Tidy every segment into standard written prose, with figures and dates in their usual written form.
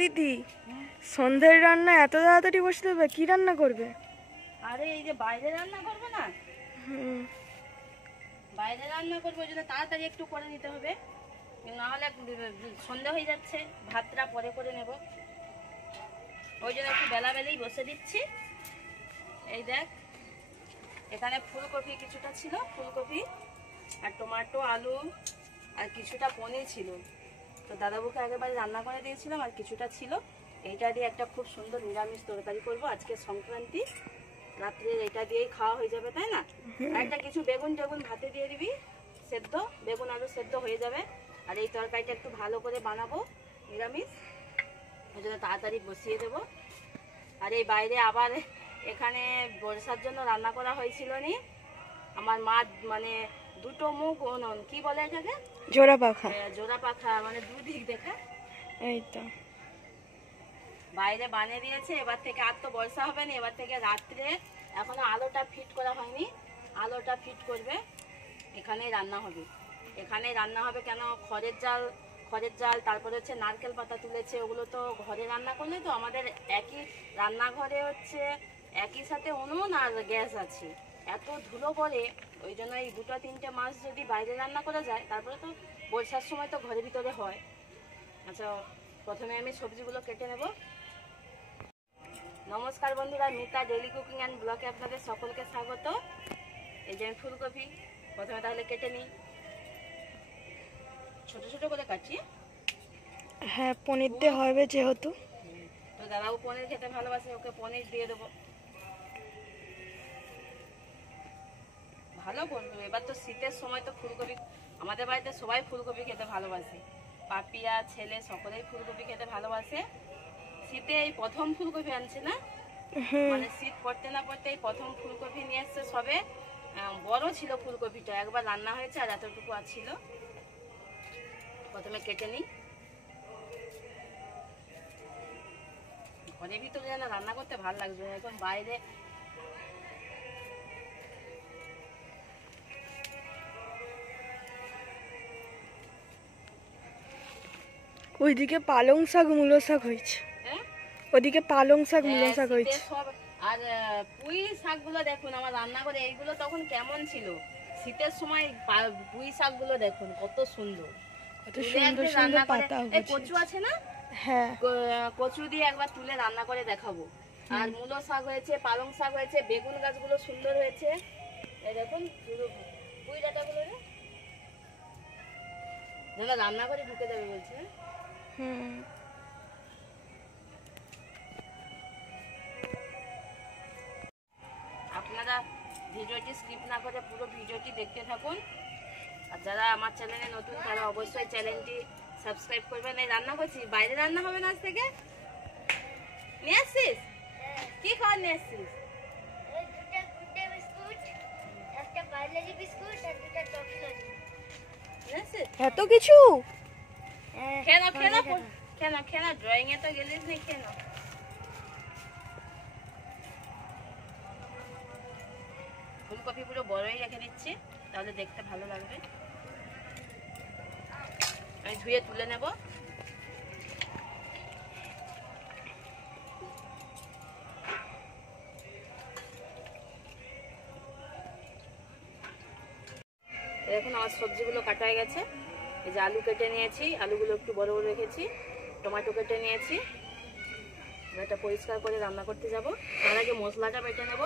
দিদি, সন্ধ্যের রান্না এত তাড়াতাড়ি বসে দেবে? কি রান্না করবে? আরে এই যে বাইরে রান্না করবো না, বাইরে রান্না করবো, ওই জন্য তাড়াতাড়ি একটু করে নিতে হবে, নাহলে সন্ধ্যা হয়ে যাচ্ছে। ভাতটা পরে করে নেব, ওই জন্য একটু বেলাবেলাই বসে দিচ্ছি। এই দেখ, এখানে ফুলকপি কিছুটা ছিল, ফুলকপি আর টমেটো, আলু আর কিছুটা পনির ছিল। তো দাদাবুকে আগেরবার রান্না করে দিয়েছিলাম, আর কিছুটা ছিল। এইটা দিয়ে একটা খুব সুন্দর নিরামিষ তরকারি করবো। আজকে সংক্রান্তি, রাত্রে এটা দিয়েই খাওয়া হয়ে যাবে, তাই না? একটা কিছু বেগুন টেগুন ভাতে দিয়ে দিবি, সেদ্ধ বেগুন আলু সেদ্ধ হয়ে যাবে। আর এই তরকারিটা একটু ভালো করে বানাবো নিরামিষ, ওই জন্য তাড়াতাড়ি বসিয়ে দেবো। আর এই বাইরে আবার এখানে বর্ষার জন্য রান্না করা হয়েছিল নি, আমার মা মানে দুটো মুখ কি বলে এটাকে, জোড়া পাখা। জোড়া পাখা মানে দুদিক দেখা। এই তো বাইরে বানিয়ে দিয়েছে। এবার থেকে আর তো বর্ষা হবে না, এবার থেকে রাত্রে, এখনো আলোটা ফিট করা হয়নি, আলোটা ফিট করবে, এখানেই রান্না হবে। এখানেই রান্না হবে কেন, খড়ের জাল, তারপরে হচ্ছে নারকেল পাতা তুলেছে, ওগুলো তো ঘরে রান্না করলে তো আমাদের একই রান্নাঘরে হচ্ছে একই সাথে উনুন আর গ্যাস আছে, এত ধুলো পড়ে। ওই জন্য এই দুটো তিনটে মাছ যদি বাইরে রান্না করা যায়, তারপরে তো বর্ষার সময় তো ঘরের ভিতরে হয়। আচ্ছা, প্রথমে আমি সবজিগুলো কেটে নেব। নমস্কার বন্ধুরা, মিতা ডেইলি কুকিং অ্যান্ড ব্লগে আপনাদের সকলকে স্বাগত। এই যে আমি ফুলকপি প্রথমে তাহলে কেটে নিই, ছোট ছোট করে কাটছি। হ্যাঁ, পনির দিয়ে হবে যেহেতু। তো দাদাও পনির খেতে ভালোবাসে, ওকে পনির দিয়ে দেবো। ভালো বলবো, এবার তো শীতের সময় তো ফুলকপি, আমাদের বাড়িতে সবাই ফুলকপি খেতে ভালোবাসে, পাপিয়া ছেলে সকলেই ফুলকপি খেতে ভালোবাসে। শীতে এই প্রথম ফুলকপি আনছে না, মানে শীত পড়তে না পড়তে এই প্রথম ফুলকপি নিয়ে এসছে সবে। বড় ছিল ফুলকপিটা, একবার রান্না হয়েছে আর এতটুকু ছিল। প্রথমে কেটে নিই। ঘরের ভিতরে যেন রান্না করতে ভালো লাগবে, এখন বাইরে ওইদিকে পালং শাক মূলো শাক হয়েছে, ওদিকে পালং শাক মূলো শাক হয়েছে। আর পুঁই শাকগুলো দেখুন আমার রান্নাঘরে, এইগুলো তখন কেমন ছিল শীতের সময়। পুঁই শাকগুলো দেখুন কত সুন্দর, কত সুন্দর সুন্দর পাতা হয়েছে। কচু আছে না, হ্যাঁ, কচু দিয়ে একবার তুলে রান্না করে দেখাবো। আর মূলো শাক হয়েছে, পালং শাক হয়েছে, বেগুন গাছগুলো সুন্দর হয়েছে। এই দেখুন পুঁই ডাঁটাগুলো রান্না করে ঢুকে যাবে বলছে। আপনারা ভিডিওটি স্কিপ না করে পুরো ভিডিওটি দেখতে থাকুন। আর যারা আমার চ্যানেলে নতুন তারা অবশ্যই চ্যানেলটি সাবস্ক্রাইব করবেন। এই রান্না করছি, বাইরে রান্না হবে না আজ থেকে। নিয়ে আসছিস কি খাবার নিয়ে আসছিস? এত কিছু কেন ড্রয়িং এ তো গেলিস না, কেন? ফুলকপি পুরো বড়ই রেখে দিচ্ছি, তাহলে দেখতে ভালো লাগবে। আমি ধুয়ে তুলে নেব। দেখুন আমার সবজিগুলো কাটা হয়ে গেছে। এই যে আলু কেটে নিয়েছি, আলুগুলো একটু বড় বড় রেখেছি, টমেটো কেটে নিয়েছি। এটা পরিষ্কার করে রান্না করতে যাব। তার আগে মশলাটা বেটে নেব,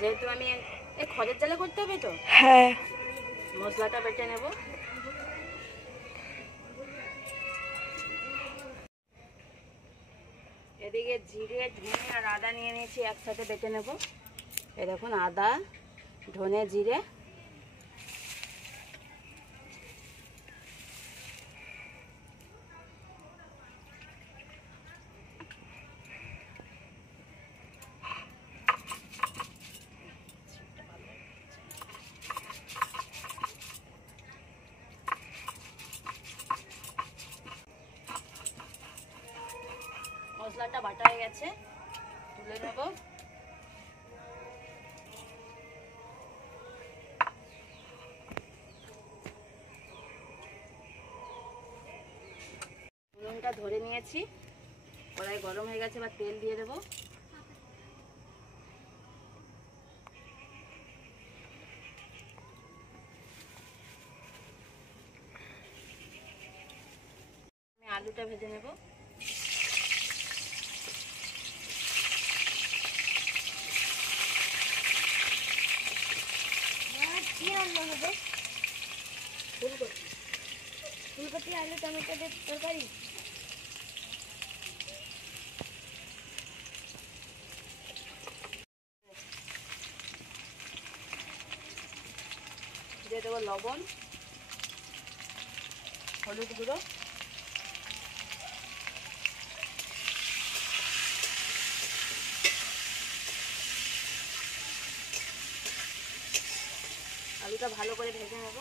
যেহেতু আমি এই খড়ের জালে করতে হবে তো। হ্যাঁ, মশলাটা বেটে নেব। এদিকে জিরে, ধনে আর আদা নিয়ে নিয়েছি, একসাথে বেটে নেব। এই দেখুন আদা, ধনে, জিরে। মশলাটা বাটা হয়ে গেছে, তুলে নেব। উনুনটা ধরে নিয়েছি, কড়াই গরম হয়ে গেছে, এবার তেল দিয়ে দেবো। আমি আলুটা ভেজে নেব। কি রান্না হবে? ফুলকপি। ফুলকপি আলু টমেটো দিয়ে তরকারি। দিয়ে দেবো লবণ, হলুদ গুঁড়ো, আলুটা ভালো করে ভেজে নেব।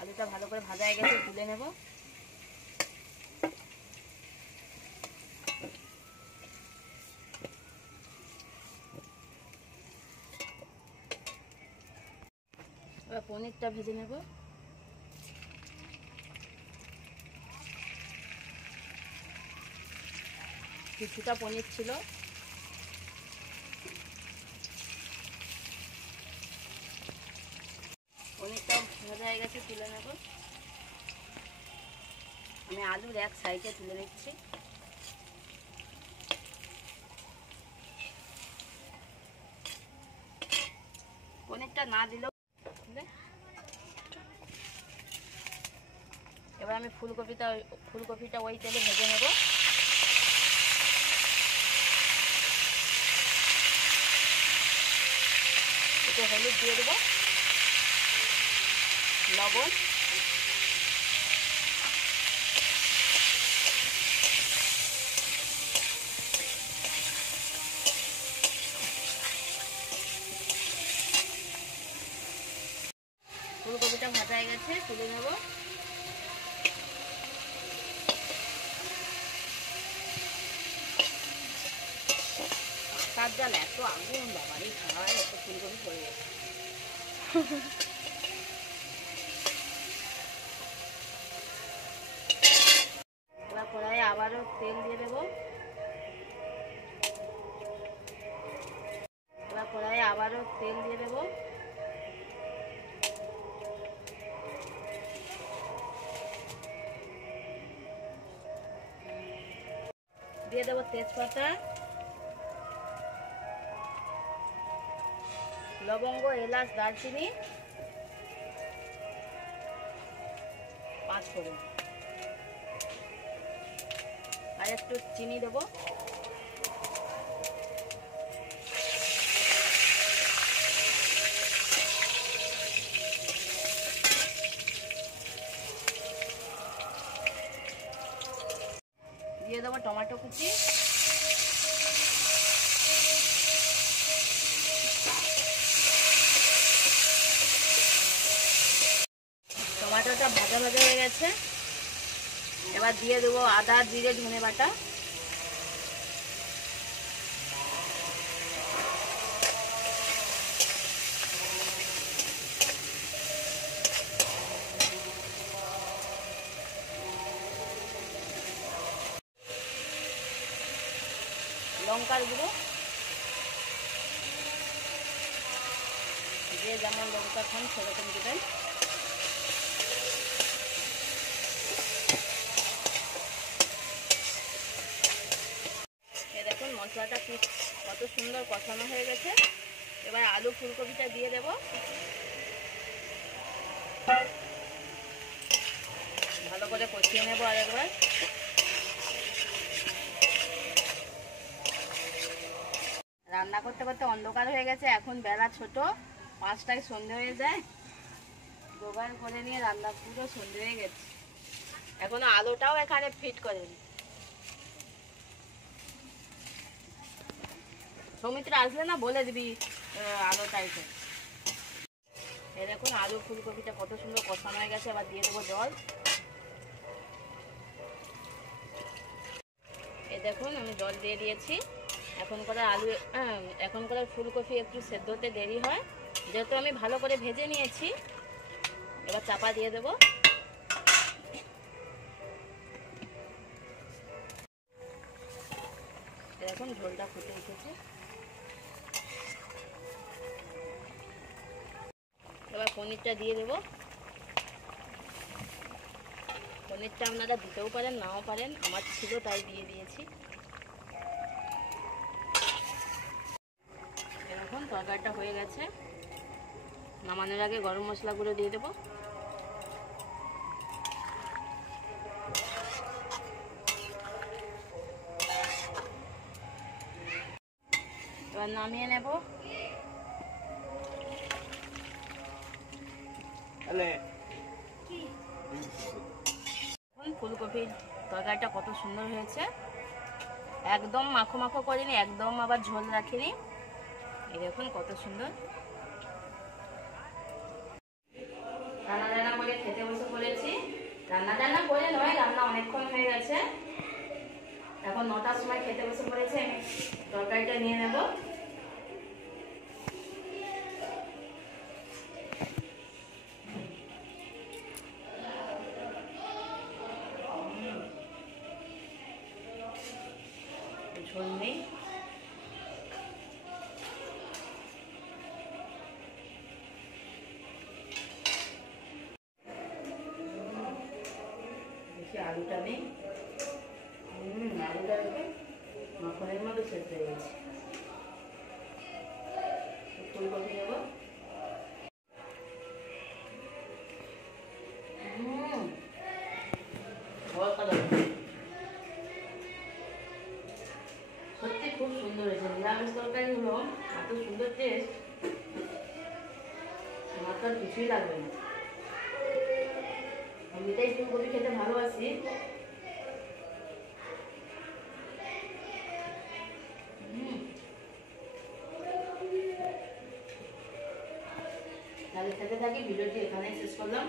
আলুটা ভালো করে ভাজা হয়ে গেছে, তুলে নেব। এবার পনিরটা ভেজে নেব। কিছুটা পনির ছিল, পনিরটাও ভাজা হয়ে গেছে, তুলে নেব। আমি আলুর এক সাইডে তুলে নিচ্ছি। পনিরটা না দিলেও, এবার আমি ফুলকপিটা ওই তেলে ভেজে নেব। একটু হলুদ দিয়ে দেবো, লবণ, ফুলকপিটা ভাজা হয়ে গেছে, তুলে নেব। আকার জাল এত আগুন, বাবারই খাওয়ায় এত ফুলকপি পড়ে গেছে। এবার কড়াইয়ে আবারও তেল দিয়ে দেবো। দিয়ে দেবো তেজপাতা, লবঙ্গ, এলাচ, দারচিনি, পাঁচফোড়ন, আর একটু চিনি দেবো। দিয়ে দেবো টমেটো কুচি, টমেটোটা ভাজা ভাজা হয়ে গেছে। এবার দিয়ে দেবো আদা, জিরে, ধনে বাটা, লঙ্কার গুঁড়ো, যে যেমন লঙ্কা খান সেরকম দেবেন। দেখুন মশলাটা কি কত সুন্দর কষানো হয়ে গেছে। এবার আলু ফুলকপিটা দিয়ে দেব। ভালো করে কষিয়ে নেব আরেকবার। রান্না করতে করতে অন্ধকার হয়ে গেছে, এখন বেলা ছোট, 5টায় সন্ধে হয়ে যায়। জোগাড় করে নিয়ে রান্না পুরো সন্ধে হয়ে গেছে, এখনো আলোটাও এখানে ফিট করেনি। সৌমিত্র আসলে না বলে দিবি আলোটাই তো। এই দেখুন আলু ফুলকপিটা কত সুন্দর কষানো হয়ে গেছে। এবার দিয়ে দেবো জল। এই দেখুন আমি জল দিয়ে দিয়েছি। এখনকার ফুলকপি একটু সেদ্ধ হতে দেরি হয়, যেহেতু আমি ভালো করে ভেজে নিয়েছি, এবার চাপা দিয়ে দেব। এখন ঝোলটা ফুটে উঠেছে। এবার পনিরটা দিয়ে দেব। পনিরটা আপনারা দিতেও পারেন, নাও পারেন, আমার ছিল তাই দিয়ে দিয়েছি। এরকম তরকারিটা হয়ে গেছে। নামানোর আগে গরম মশলা গুঁড়ো দিয়ে দেবো। এবার নামিয়ে নেব। ফুলকপির তরকারিটা কত সুন্দর হয়েছে, একদম মাখো মাখো করিনি, একদম আবার ঝোল রাখিনি। এই দেখুন কত সুন্দর। রান্না টান্না করে খেতে বসে পড়েছি। রান্না টান্না করে নয়, রান্না অনেকক্ষণ হয়ে গেছে। এখন 9টার সময় খেতে বসে পড়েছি। আমি তরকারিটা নিয়ে নেব। ঝোল নেই, দেখি আলুটা নেই। আলুটা মাখনের মতো সেদ্ধ হয়ে গেছে। ফুলকপি দেবো। সত্যি খুব সুন্দর হয়েছে। নিরামিষ তরকারিগুলো এত সুন্দর টেস্ট, আমার তো আর কিছুই লাগবে না। এমনিতেই ফুলকপি খেতে ভালোবাসি। তাহলে খেতে থাকি। ভিডিওটি এখানেই শেষ করলাম।